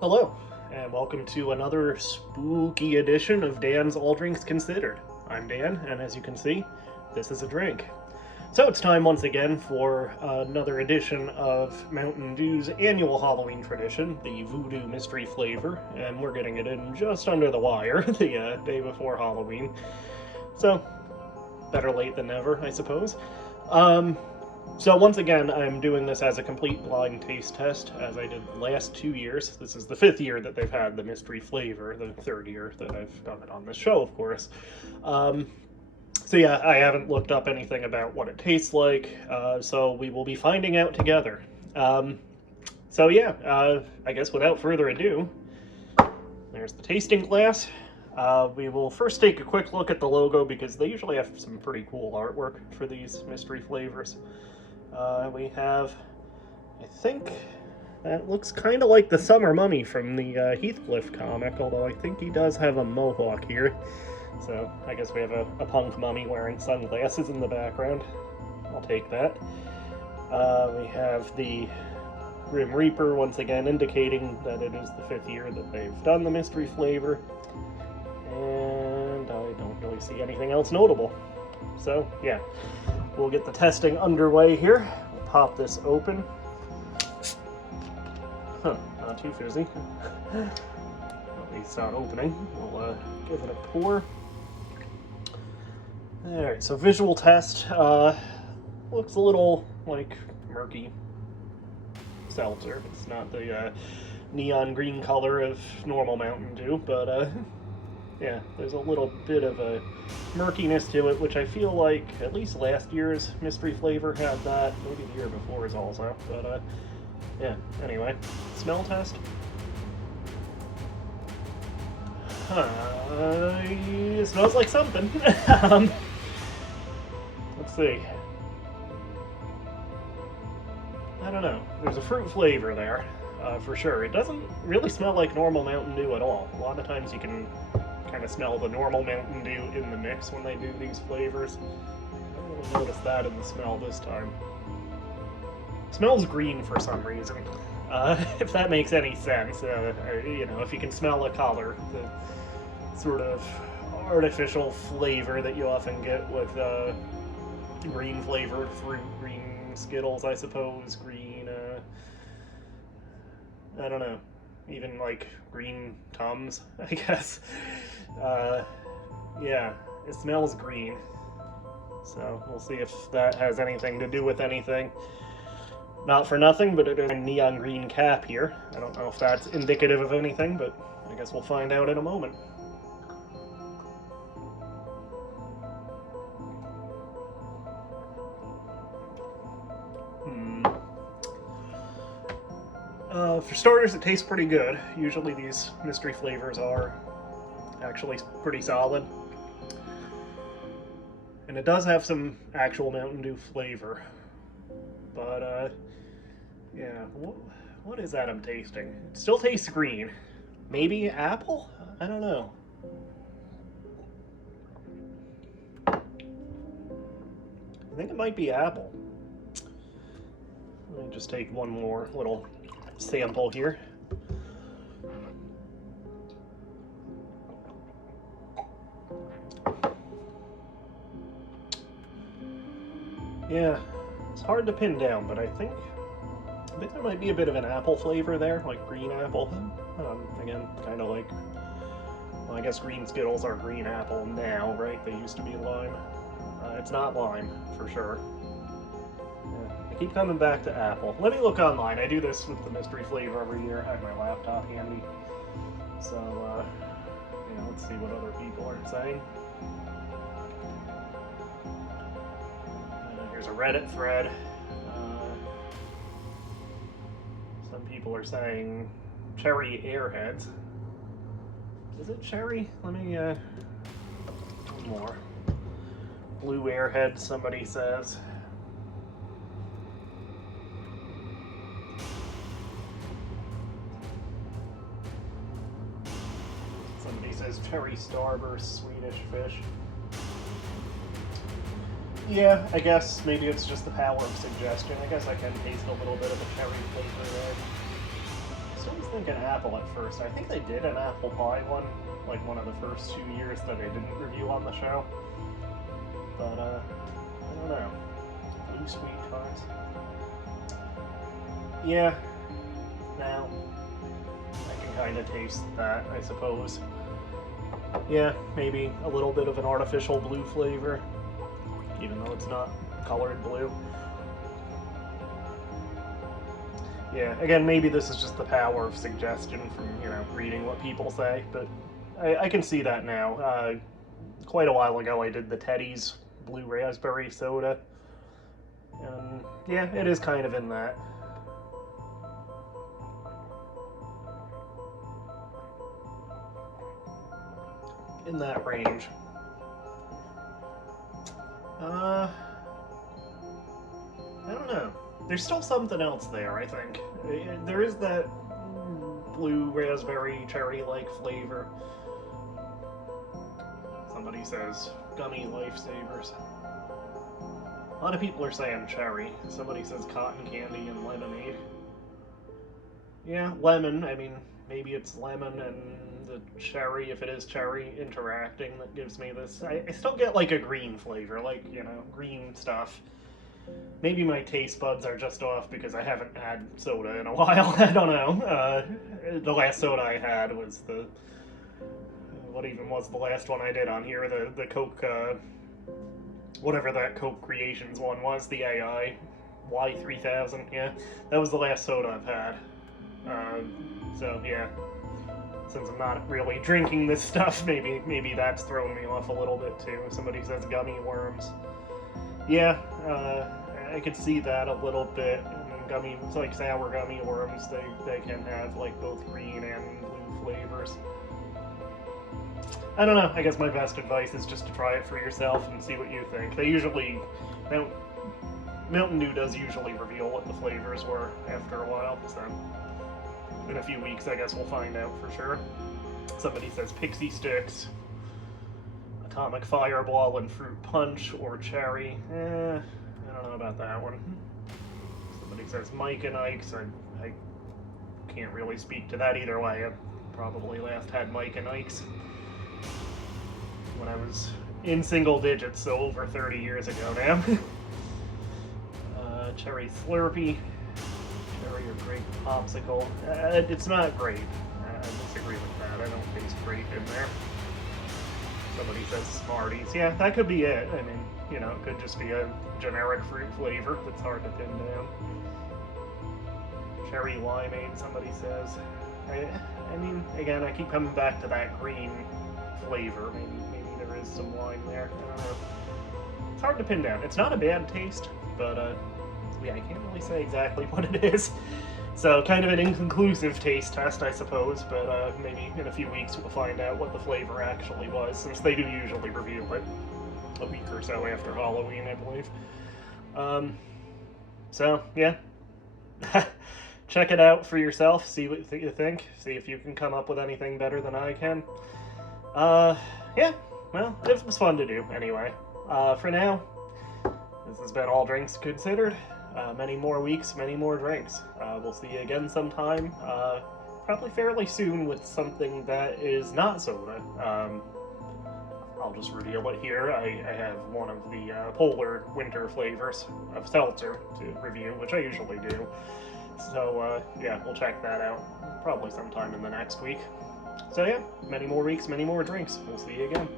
Hello, and welcome to another spooky edition of Dan's All Drinks Considered. I'm Dan, and as you can see, this is a drink. So it's time once again for another edition of Mountain Dew's annual Halloween tradition, the VooDEW mystery flavor, and we're getting it in just under the wire the day before Halloween. So, better late than never, I suppose. So once again, I'm doing this as a complete blind taste test, as I did the last 2 years. This is the 5th year that they've had the mystery flavor, the 3rd year that I've done it on this show, of course. So yeah, I haven't looked up anything about what it tastes like, so we will be finding out together. So yeah, I guess without further ado, there's the tasting glass. We will first take a quick look at the logo because they usually have some pretty cool artwork for these mystery flavors. We have, I think, that looks kind of like the Summer Mummy from the Heathcliff comic, although I think he does have a mohawk here. So I guess we have a punk mummy wearing sunglasses in the background. I'll take that. We have the Grim Reaper, once again indicating that it is the 5th year that they've done the mystery flavor. And I don't really see anything else notable. So yeah, we'll get the testing underway here. We'll pop this open. Huh, not too fizzy. At least not opening. We'll give it a pour. Alright, so visual test. Looks a little like murky seltzer. It's not the neon green color of normal Mountain Dew, but yeah, there's a little bit of a murkiness to it, which I feel like at least last year's mystery flavor had that. Maybe the year before's also, but yeah, anyway. Smell test. It smells like something. Let's see. I don't know. There's a fruit flavor there, for sure. It doesn't really smell like normal Mountain Dew at all. A lot of times you can kind of smell the normal Mountain Dew in the mix when they do these flavors. I don't really notice that in the smell this time. It smells green for some reason. If that makes any sense, you know, if you can smell the color, the sort of artificial flavor that you often get with green flavored fruit, green Skittles, I suppose, green, I don't know, even like green Tums, I guess. Yeah, it smells green. So we'll see if that has anything to do with anything. Not for nothing, but it is a neon green cap here. I don't know if that's indicative of anything, but I guess we'll find out in a moment. For starters, it tastes pretty good. Usually these mystery flavors are actually pretty solid. And it does have some actual Mountain Dew flavor. But, yeah, what is that I'm tasting? It still tastes green. Maybe apple? I don't know. I think it might be apple. Let me just take one more little sample here. Yeah, it's hard to pin down, but I think there might be a bit of an apple flavor there, like green apple. Again, kind of like, well, I guess green Skittles are green apple now, right? They used to be lime. It's not lime, for sure. I keep coming back to apple. Let me look online. I do this with the mystery flavor every year. I have my laptop handy. So, yeah, let's see what other people are saying. Here's a Reddit thread. Some people are saying cherry airheads. Is it cherry? Let me, one more. Blue airhead, somebody says. Somebody says cherry starburst, Swedish fish. Yeah, I guess maybe it's just the power of suggestion. I guess I can taste a little bit of a cherry flavor there. was thinking apple at first. I think they did an apple pie one, like one of the first 2 years that I didn't review on the show. But, I don't know. Blue sweet tarts. Yeah. Now, I can kind of taste that, I suppose. Yeah, maybe a little bit of an artificial blue flavor, even though it's not colored blue. Yeah, again, maybe this is just the power of suggestion from, reading what people say, but I can see that now. Quite a while ago, I did the Teddy's Blue Raspberry Soda, and yeah, it is kind of in that. In that range. I don't know. There's still something else there, I think. There is that blue raspberry cherry-like flavor. Somebody says gummy lifesavers. A lot of people are saying cherry. Somebody says cotton candy and lemonade. Yeah, lemon. I mean, maybe it's lemon and the cherry, if it is cherry, interacting that gives me this. I still get like a green flavor, like, green stuff. Maybe my taste buds are just off because I haven't had soda in a while. I don't know. The last soda I had was what even was the last one I did on here? The Coke, whatever that Coke Creations one was, the AI Y3000. Yeah, that was the last soda I've had. So yeah, since I'm not really drinking this stuff, maybe that's throwing me off a little bit too. Somebody says gummy worms. Yeah, I could see that a little bit. It's like sour gummy worms, they can have like both green and blue flavors. I don't know, I guess my best advice is just to try it for yourself and see what you think. They usually, Mountain Dew does usually reveal what the flavors were after a while, so in a few weeks I guess we'll find out for sure. Somebody says Pixie Sticks, Atomic Fireball and Fruit Punch or Cherry. I don't know about that one. Somebody says Mike and Ike's. I can't really speak to that either way. I probably last had Mike and Ike's when I was in single digits, so over 30 years ago now. Cherry Slurpee. Cherry or grape popsicle. It's not great. I disagree with that. I don't taste great in there. Somebody says Smarties. Yeah, that could be it. I mean, it could just be a generic fruit flavor that's hard to pin down. Cherry limeade, somebody says. I mean, again, I keep coming back to that green flavor. Maybe there is some lime there. I don't know. It's hard to pin down. It's not a bad taste, but yeah, I can't really say exactly what it is. So kind of an inconclusive taste test, I suppose, but maybe in a few weeks we'll find out what the flavor actually was, since they do usually reveal it a week or so after Halloween, I believe. So, yeah. Check it out for yourself, see what you think, see if you can come up with anything better than I can. Yeah, well, it was fun to do, anyway. For now, this has been All Drinks Considered. Many more weeks, many more drinks. We'll see you again sometime, probably fairly soon with something that is not soda. I'll just reveal it here. I have one of the polar winter flavors of seltzer to review, which I usually do. So, yeah, we'll check that out probably sometime in the next week. So yeah, many more weeks, many more drinks. We'll see you again.